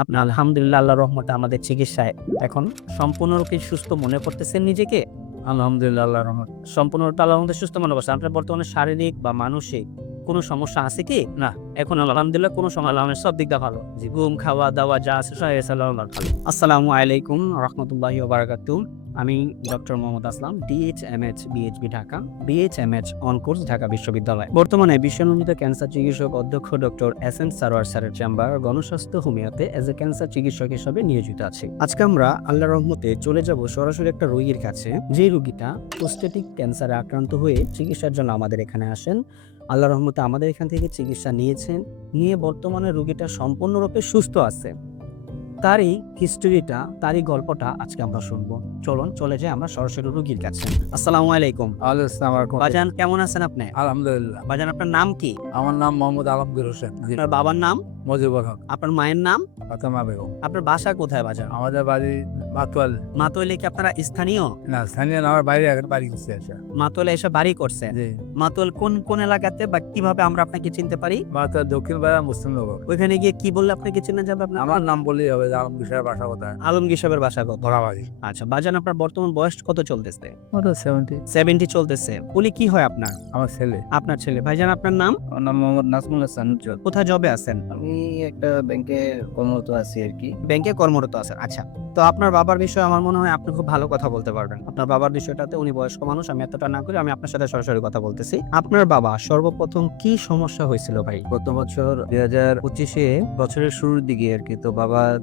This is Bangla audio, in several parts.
আপনি আলহামদুলিল্লাহ আল্লাহর রহমতে আমাদের চিকিৎসায় এখন সম্পূর্ণরূপে সুস্থ মনে করতেছেন নিজেকে? আলহামদুলিল্লাহ আল্লাহর রহমত। সম্পূর্ণরূপে আল্লাহর রহমতে সুস্থ মনে করছেন। আপনার বর্তমানে শারীরিক বা মানসিক কোনো সমস্যা আছে কি? না, এখন আলহামদুলিল্লাহ কোনো আল্লাহর সব দিক দিয়ে ভালো। জি, ঘুম, খাওয়া-দাওয়া যা আছে সব আল্লাহর ভালো। আসসালামু আলাইকুম রাহমাতুল্লাহি ওয়া বারাকাতুহু। আমি doctor Mohammad Aslam, DHMH BHB Dhaka, BHMH on course Dhaka বিশ্ববিদ্যালয়। বর্তমানে বিশ্বনন্দিত ক্যান্সার চিকিৎসক অধ্যক্ষ ডক্টর এস.এন. সারোয়ার স্যারের চেম্বার গণস্বাস্থ্য হোমিওতে এজ এ ক্যান্সার চিকিৎসক হিসেবে নিয়োজিত আছি। আজকে আমরা আল্লাহর রহমতে চলে যাব সরাসরি একটা রোগীর কাছে, যে রোগীটা প্রোস্টেটিক ক্যান্সারে আক্রান্ত হয়ে চিকিৎসার জন্য আমাদের এখানে আসেন। আল্লাহর রহমতে আমাদের এখান থেকে চিকিৎসা নিয়েছেন, নিয়ে বর্তমানে রোগীটা সম্পূর্ণরূপে সুস্থ আছে। তারই হিস্টোরিটা, তারই গল্পটা আজকে আমরা শুনবো। চলুন চলে যাই আমরা সরাসরি রোগীর কাছে। আসসালামু আলাইকুম। আসসালামু আলাইকুম। বাজান কেমন আছেন আপনি? আলহামদুলিল্লাহ। বাজান আপনার নাম কি? আমার নাম মোহাম্মদ আলমগীর হোসেন। জি, আপনার বাবার নাম? মজিবুর হক। আপনার মায়ের নাম? ফাতেমা বেগম। আপনার বাসা কোথায় বাজান? আমাদের বাড়ি মাতোয়াল। মাতোয়ালে কি আপনারা স্থানীয়? না, স্থানীয় না, আমার বাইরে এখন বাড়ি গেছে আসা। মাতোয়ালে এসে বাড়ি করছেন? জি, মাতোয়াল কোন এলাকাতে বা কিভাবে আমরা আপনাকে চিনতে পারি? মাতোয়াল দক্ষিণ পাড়া মুসলিমনগর। ওইখানে গিয়ে কি বললে আপনাকে চেনা যাবে? আপনার আমার নাম বললেই হবে যে আলমগীর সাহেব বাসা কোথায়? আলমগীর সাহেবের বাসা কোথায়? ধরাবাড়ি। আচ্ছা বাজান, আপনার বর্তমান বয়স কত চলতেছে? কত 70? 70 চলতেছে। উনি কি হয় আপনার? আমার ছেলে। আপনার ছেলে। ভাইজান আপনার নাম? আমার নাম মোহাম্মদ নাজমুল হাসান উজ্জ্বল। কোথায় জবে আছেন? আমি একটা ব্যাংকে কর্মরত আছি আরকি। ব্যাংকে কর্মরত আছেন। আচ্ছা। তো আপনার বাবার বিষয়ে আমার মনে হয় আপনি খুব ভালো কথা বলতে পারবেন। আপনার বাবার বিষয়টাতে, উনি বয়স্ক মানুষ, আমি এতটা না করে আমি আপনার সাথে সরাসরি কথা বলতেছি। আপনার বাবা সর্বপ্রথম কি সমস্যা হয়েছিল ভাই? গত বছর ২০২৫ বছরের শুরুর দিকে আরকি। তো বাবার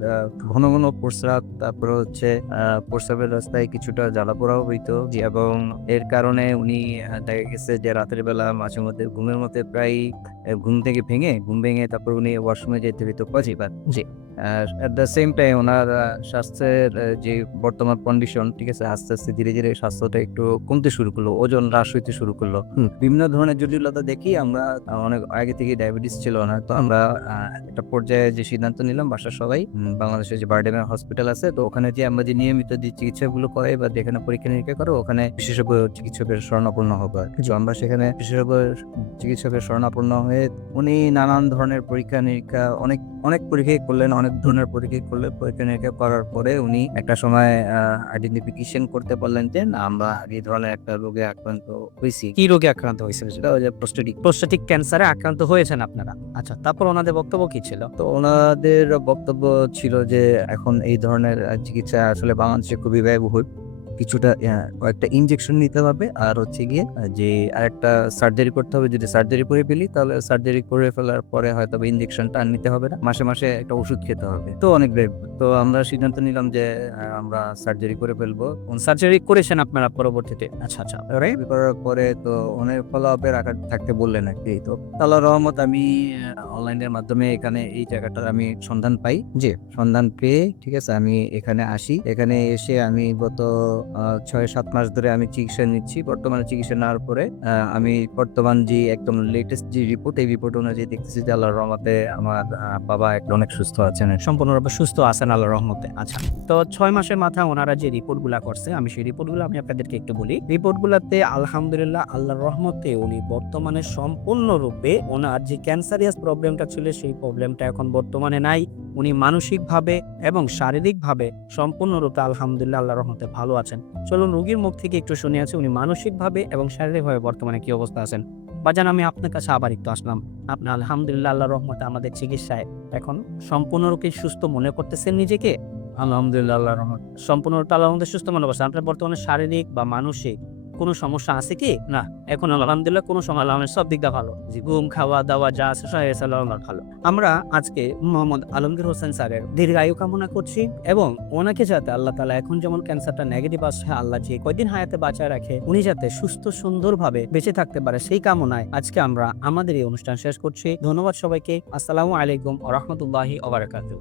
ঘন ঘন প্রস্রাব, তারপরে হচ্ছে প্রস্রাবের রাস্তায় কিছুটা জ্বালাপোড়াও হইতো এবং এর কারণে উনি দেখা গেছে যে রাতের বেলা মাঝে মধ্যে ঘুমের মধ্যে প্রায় ঘুম ভেঙে তারপর উনি ওয়াশরুমে যেতে হইতো কয়েকবার। জি। এট দ্য সেম টাইম ওনার স্বাস্থ্যের যে বর্তমান কন্ডিশন, ঠিক আছে, আস্তে আস্তে ধীরে ধীরে স্বাস্থ্যটা একটু কমতে শুরু করলো, ওজন হ্রাস হইতে শুরু করলো। বিভিন্ন ধরনের জটিলতা দেখি আমরা, অনেক আগে থেকে ডায়াবেটিস ছিল না, তো আমরা একটা পর্যায়ে যে সিদ্ধান্ত নিলাম বাসার সবাই, বাংলাদেশের যে বারডেমের হসপিটাল আছে, তো ওখানে যে আমরা যে নিয়মিত যে চিকিৎসাগুলো করাই বা যেখানে পরীক্ষা নিরীক্ষা করো, ওখানে বিশেষজ্ঞ চিকিৎসকের শরণাপন্ন হবো আর কি। তো আমরা সেখানে বিশেষজ্ঞ চিকিৎসকের শরণাপন্ন হয়ে উনি নানান ধরনের পরীক্ষা নিরীক্ষা অনেক পরীক্ষাই করলেন, অনেক ধরনের পরীক্ষা করলেন। পরীক্ষা নিরীক্ষা করার পরে উনি একটা সময় আইডেন্টিফিকেশন করতে পারলেন যে না, আমরা এই ধরনের একটা রোগে আক্রান্ত হয়েছি। কি রোগে আক্রান্ত হয়েছিল সেটা? সেটা ওই যে প্রস্টেটিক। প্রোস্টেটিক ক্যান্সারে আক্রান্ত হয়েছেন আপনারা। আচ্ছা, তারপর ওনাদের বক্তব্য কি ছিল? তো ওনাদের বক্তব্য ছিল যে এখন এই ধরনের চিকিৎসা আসলে বাংলাদেশে খুবই ব্যয়বহুল। কিছুটা কয়েকটা ইনজেকশন নিতে হবে, আর হচ্ছে গিয়ে যে আরেকটা সার্জারি করতে হবে। যদি সার্জারি করে ফেলি তাহলে সার্জারি করে ফেলার পরে হয়তো ইনজেকশনটা আর নিতে হবে না, মাসে মাসে একটা ওষুধ খেতে হবে। তো অনেক ব্যয়বহুল। তো আমরা সিদ্ধান্ত নিলাম যে আমরা সার্জারি করে ফেলবো। সার্জারি করেছেন আপনারা পরবর্তীতে? আচ্ছা আচ্ছা। সার্জারি করার পরে তো অনেক ফলো আপের আকার থাকতে বললেন আর কি। তো আল্লাহর রহমত আমি অনলাইনের মাধ্যমে এখানে এই জায়গাটার আমি সন্ধান পাই। জি। সন্ধান পেয়ে, ঠিক আছে, আমি এখানে আসি। এখানে এসে আমি গত ৬-৭ মাস ধরে আমি চিকিৎসা নিচ্ছি। বর্তমানে চিকিৎসা নেওয়ার পরে আমি বর্তমান যে একদম লেটেস্ট যে রিপোর্ট, এই রিপোর্ট অনুযায়ী দেখতেছি যে আল্লাহর রহমতে আমার বাবা একটা অনেক সুস্থ আছেন। সম্পূর্ণরূপে সুস্থ আছেন আল্লাহর রহমতে। আচ্ছা। তো 6 মাসের মাথায় ওনারা যে রিপোর্টগুলা করছে, আমি সেই রিপোর্টগুলো আমি আপনাদেরকে একটু বলি। রিপোর্টগুলাতে আলহামদুলিল্লাহ আল্লাহর রহমতে উনি বর্তমানে সম্পূর্ণরূপে ওনার যে ক্যান্সারিয়াস প্রবলেমটা ছিল সেই প্রবলেমটা এখন বর্তমানে নাই। উনি মানসিকভাবে এবং শারীরিকভাবে সম্পূর্ণরূপে আলহামদুলিল্লাহ আল্লাহর রহমতে ভালো আছেন। চলুন রোগীর মুখ থেকে একটু শুনে আছি উনি মানসিকভাবে এবং শারীরিকভাবে বর্তমানে কি অবস্থা আছেন। বাজান, আমি আপনার কাছে আবার একটু আসলাম। আপনি আলহামদুলিল্লাহ আল্লাহর রহমতে আমাদের চিকিৎসায় এখন সম্পূর্ণরূপে সুস্থ মনে করতেছেন নিজেকে? আলহামদুলিল্লাহ আল্লাহর রহমত। সম্পূর্ণরূপে আল্লাহর রহমতে সুস্থ মনে করছেন। আপনার বর্তমানে শারীরিক বা মানসিক কোনো সমস্যা আছে কি? না, এখন আলহামদুলিল্লাহ কোনো সময় আল্লাহর সব দিক দিয়ে ভালো। জি, ঘুম, খাওয়া-দাওয়া যা আছে সব আল্লাহর ভালো। আমরা আজকে মোহাম্মদ আলমগীর হোসেন স্যারের দীর্ঘায়ু কামনা করছি এবং ওনাকে যাতে আল্লাহ তাআলা এখন যেমন ক্যান্সারটা নেগেটিভ আসছে, আল্লাহ যে কয়দিন হায়াতে বাঁচায় রাখে, উনি যাতে সুস্থ সুন্দরভাবে বেঁচে থাকতে পারে সেই কামনায় আজকে আমরা আমাদের এই অনুষ্ঠান শেষ করছি। ধন্যবাদ সবাইকে। আসসালামু আলাইকুম ওয়া রাহমাতুল্লাহি ওয়া বারাকাতুহু।